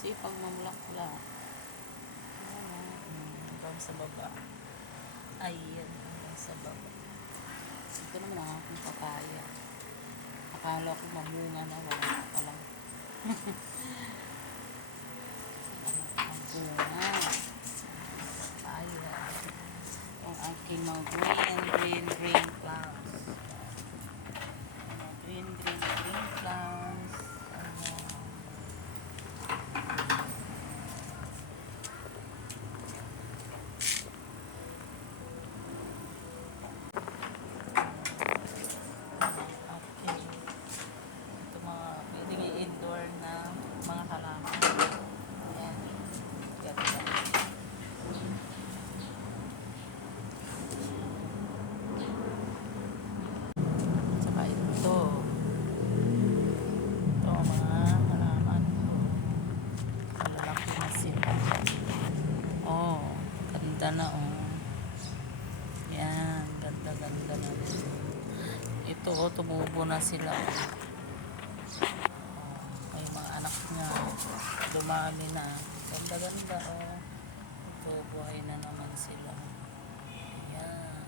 Sipag mamulaklak. Hanggang sa baba. Ayan, hanggang sa baba. Ito naman ang aking papaya. Akala ko mamunga na, wala pa lang. Ang bunga. Papaya. Ang aking mga green plants. Green plants. Okay. Ito mga pwedeng i-indoor na mga halaman. Ayan. Ganda. Saka ito. Ito ang mga halaman ko. Malalaki na sila. Oh, ganda na oh. Yan, ganda na rin. Ito oh, tumubo na sila. May mga anak niya. Dumami na. Ganda oh. Ito, buhay na naman sila. Yan.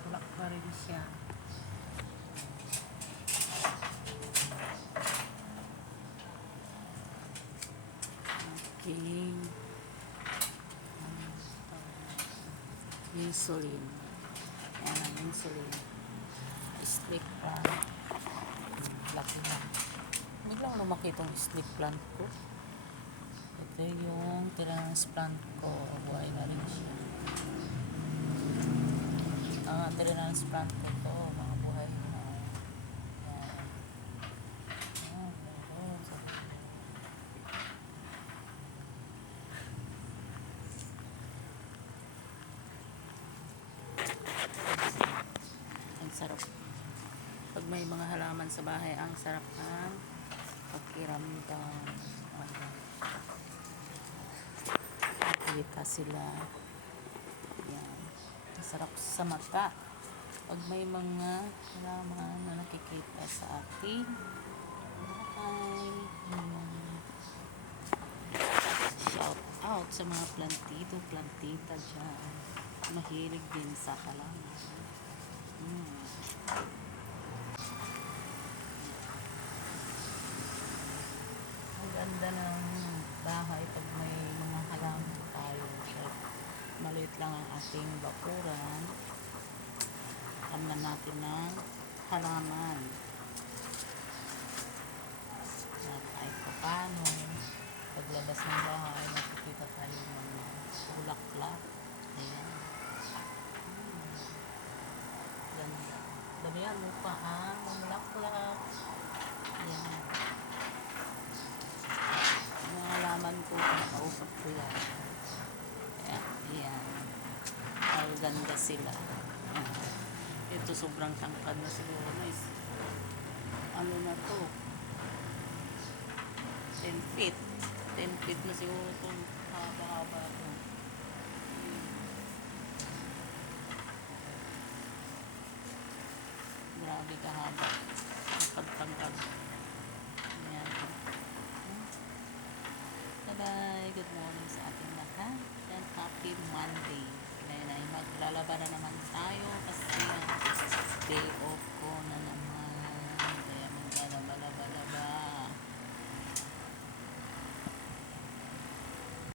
Bulak pa rin siya. Okay. Insulin. Yan ang insulin. Snake plant. Laki na. Biglang lumaki itong snake plant ko. Ito yung transplant ko. Buhay na rin siya. Ang transplant ko ito. Mga buhay na. Yan. Ang sarap. Pag may mga halaman sa bahay, ang sarap ng pakiramdam. Kita sila. Yan. Ang sarap sa mata. Pag may mga halaman na nakikita sa atin. Shout out sa mga plantita dyan. Mahilig din sa halaman. Ang ganda ng bahay pag may mga halaman tayo. So, maliit lang ang ating bakuran. Tamnan natin ng halaman. At ay paano paglabas ng bahay nakikita tayo ng mga bulaklak. Ayan. Ganda. Damihan mo pa ang bulaklak. Ayan. Mga halaman ko, nakausap ko yan. Ayan. Ang ganda sila. Ito sobrang tangkad na siguro. Nice. Ano na to? 10 feet. 10 feet na siguro itong haba-haba ito. Grabe kahaba. Pagtangkad. Ayan. Bye-bye. Good morning sa ating lahat. And happy Monday. Ngayon ay maglalaba na naman tayo kasi day off ko na naman.